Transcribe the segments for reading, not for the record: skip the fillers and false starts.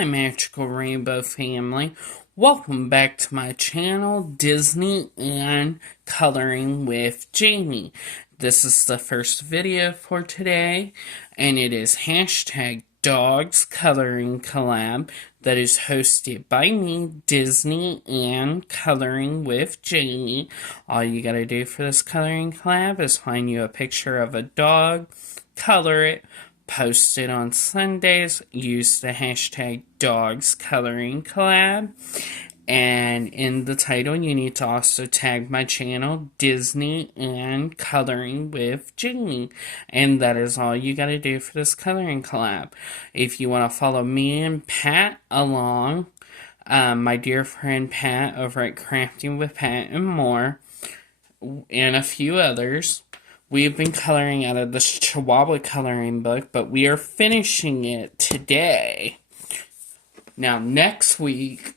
my magical rainbow family. Welcome back to my channel, Disney and Coloring with Jamie. This is the first video for today, and it is hashtag Dogs Coloring Collab that is hosted by me, Disney and Coloring with Jamie. All you gotta do for this coloring collab is find you a picture of a dog, color it, post it on Sundays, use the hashtag Dogs Coloring Collab, and in the title you need to also tag my channel, Disney and Coloring with Jamie, and that is all you gotta do for this coloring collab. If you want to follow me and Pat along, my dear friend Pat over at Crafting with Pat and More, and a few others, we have been coloring out of this Chihuahua coloring book, but we are finishing it today. Now, next week,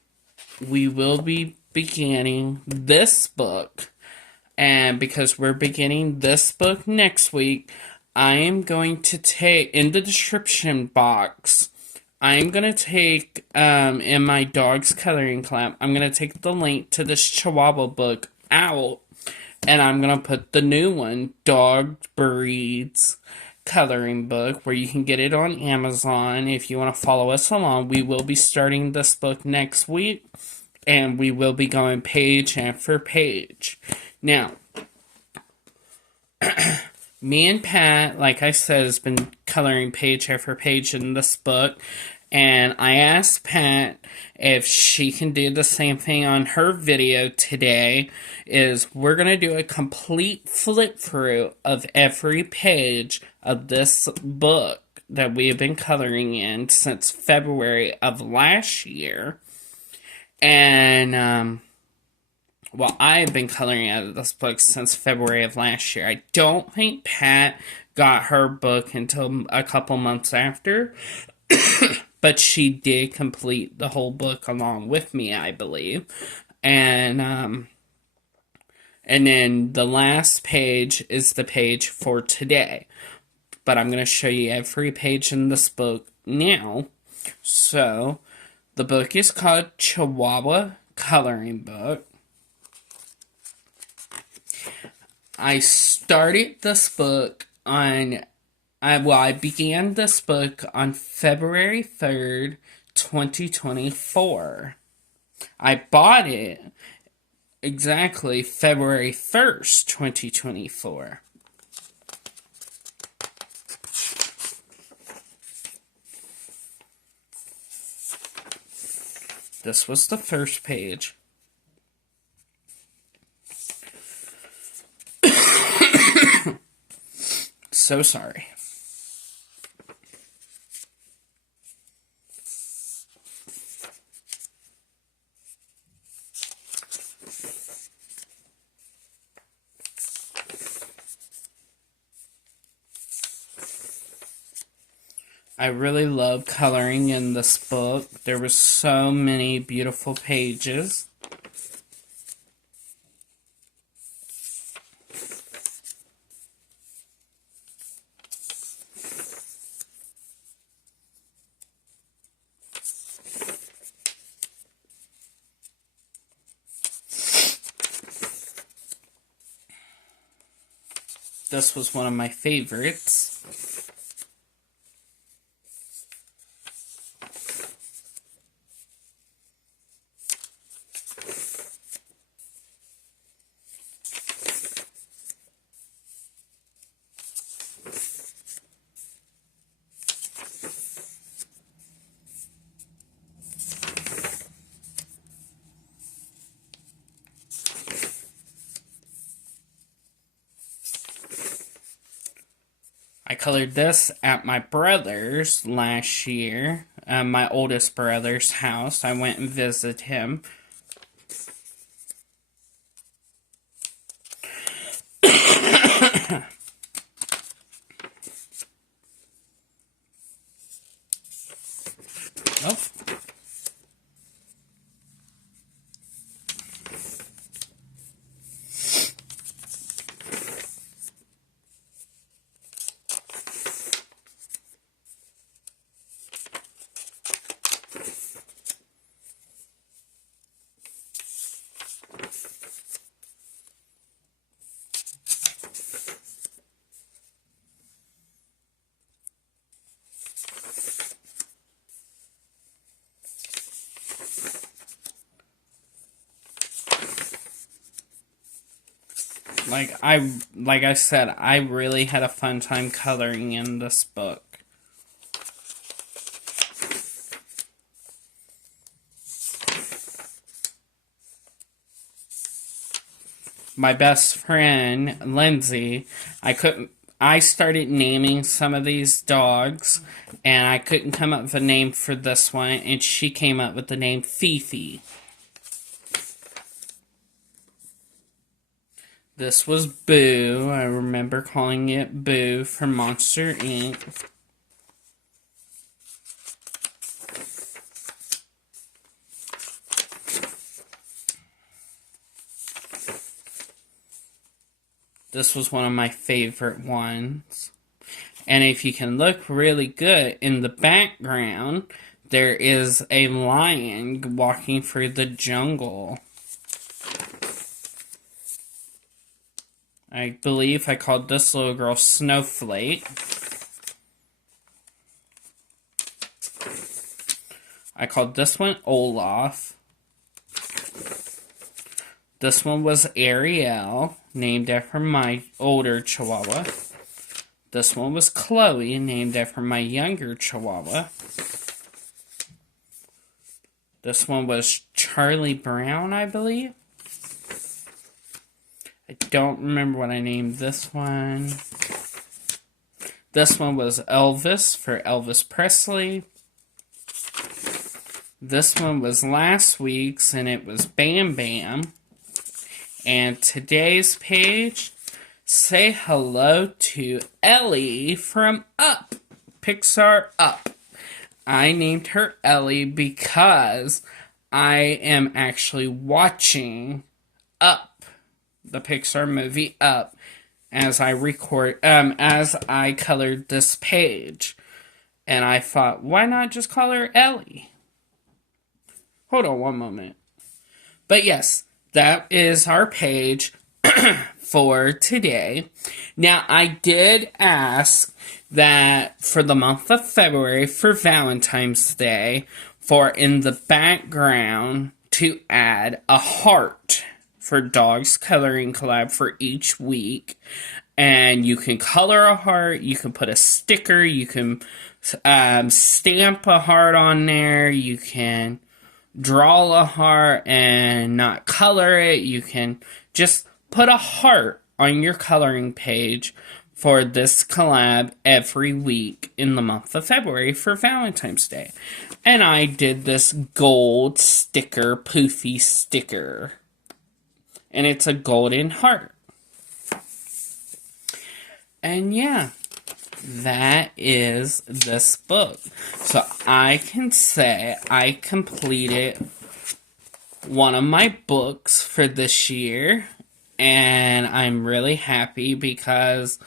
we will be beginning this book. And because we're beginning this book next week, I am going to take, in the description box, I am going to take, in my Dogs Coloring Collab, I'm going to take the link to this Chihuahua book out. And I'm going to put the new one, Dog Breeds Coloring Book, where you can get it on Amazon. If you want to follow us along, we will be starting this book next week. And we will be going page after page. Now, me and Pat, like I said, has been coloring page after page in this book. And I asked Pat if she can do the same thing on her video today. Is we're going to do a complete flip through of every page of this book that we have been coloring in since February of last year. And, well, I have been coloring out of this book since February of last year. I don't think Pat got her book until a couple months after. But she did complete the whole book along with me, I believe. And then the last page is the page for today. But I'm going to show you every page in this book now. So, the book is called Chihuahua Coloring Book. I started this book on... I began this book on February 3rd, 2024. I bought it exactly February 1st, 2024. This was the first page. So sorry. I really love coloring in this book. There were so many beautiful pages. This was one of my favorites. I colored this at my brother's last year, my oldest brother's house. I went and visited him. Oh. like I said, I really had a fun time coloring in this book. My best friend, Lindsay, I started naming some of these dogs, and I couldn't come up with a name for this one, and she came up with the name Fifi. This was Boo. I remember calling it Boo from Monster Inc. This was one of my favorite ones. And if you can look really good in the background, there is a lion walking through the jungle. I believe I called this little girl Snowflake. I called this one Olaf. This one was Ariel, named after my older Chihuahua. This one was Chloe, named after my younger Chihuahua. This one was Charlie Brown, I believe. I don't remember what I named this one. This one was Elvis for Elvis Presley. This one was last week's, and it was Bam Bam. And today's page, say hello to Ellie from Up, Pixar Up. I named her Ellie because I am actually watching Up, the Pixar movie Up, as I colored this page. And I thought, why not just call her Ellie? Hold on one moment. But yes, that is our page for today. Now, I did ask that for the month of February, for Valentine's Day, for in the background to add a heart for Dogs Coloring Collab for each week. And you can color a heart, you can put a sticker, you can stamp a heart on there, you can draw a heart and not color it. You can just put a heart on your coloring page for this collab every week in the month of February for Valentine's Day. And I did this gold sticker, poofy sticker. And it's a golden heart. And yeah, that is this book. So I can say I completed one of my books for this year, and I'm really happy because,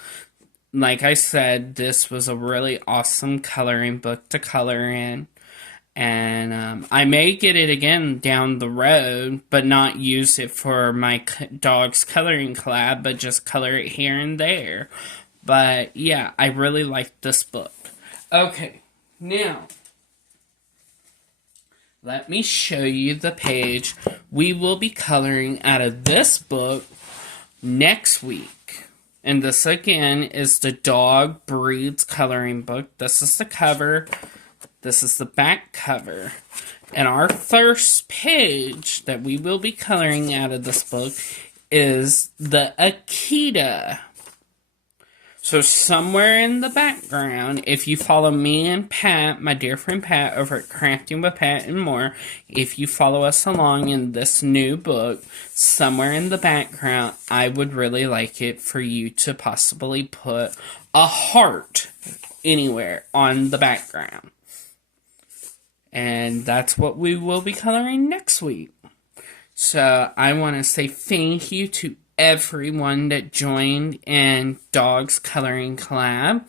like I said, this was a really awesome coloring book to color in. And I may get it again down the road, but not use it for my Dogs Coloring Collab, but just color it here and there. But yeah, I really like this book. Okay, now let me show you the page we will be coloring out of this book next week. And this again is the Dog Breeds coloring book. This is the cover. This is the back cover. And our first page that we will be coloring out of this book is the Akita. So somewhere in the background, if you follow me and Pat, my dear friend Pat, over at Crafting with Pat and More, if you follow us along in this new book, somewhere in the background, I would really like it for you to possibly put a heart anywhere on the background. And that's what we will be coloring next week. So I want to say thank you to everyone that joined in Dogs Coloring Collab.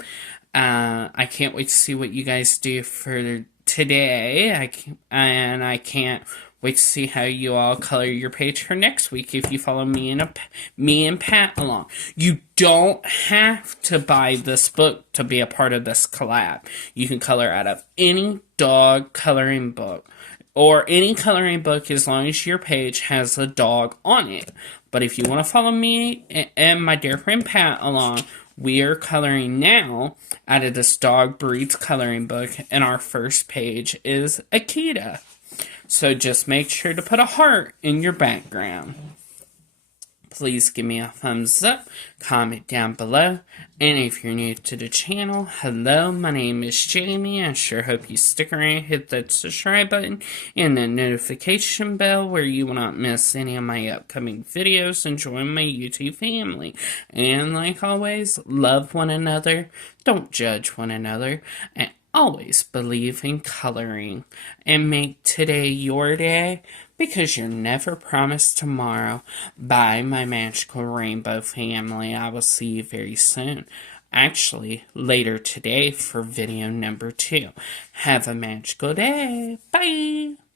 I can't wait to see what you guys do for today. I can't wait to see how you all color your page for next week if you follow me and Pat along. You don't have to buy this book to be a part of this collab. You can color out of any dog coloring book or any coloring book as long as your page has a dog on it. But if you want to follow me and my dear friend Pat along, we are coloring now out of this Dog Breeds coloring book, and our first page is Akita. So just make sure to put a heart in your background. Please give me a thumbs up, comment down below, and if you're new to the channel, hello, my name is Jamie. I sure hope you stick around, hit that subscribe button and the notification bell where you will not miss any of my upcoming videos, and join my YouTube family. And like always, love one another, don't judge one another, and always believe in coloring, and make today your day, because you're never promised tomorrow. Bye, my magical rainbow family. I will see you very soon. Actually, later today for video number 2. Have a magical day. Bye.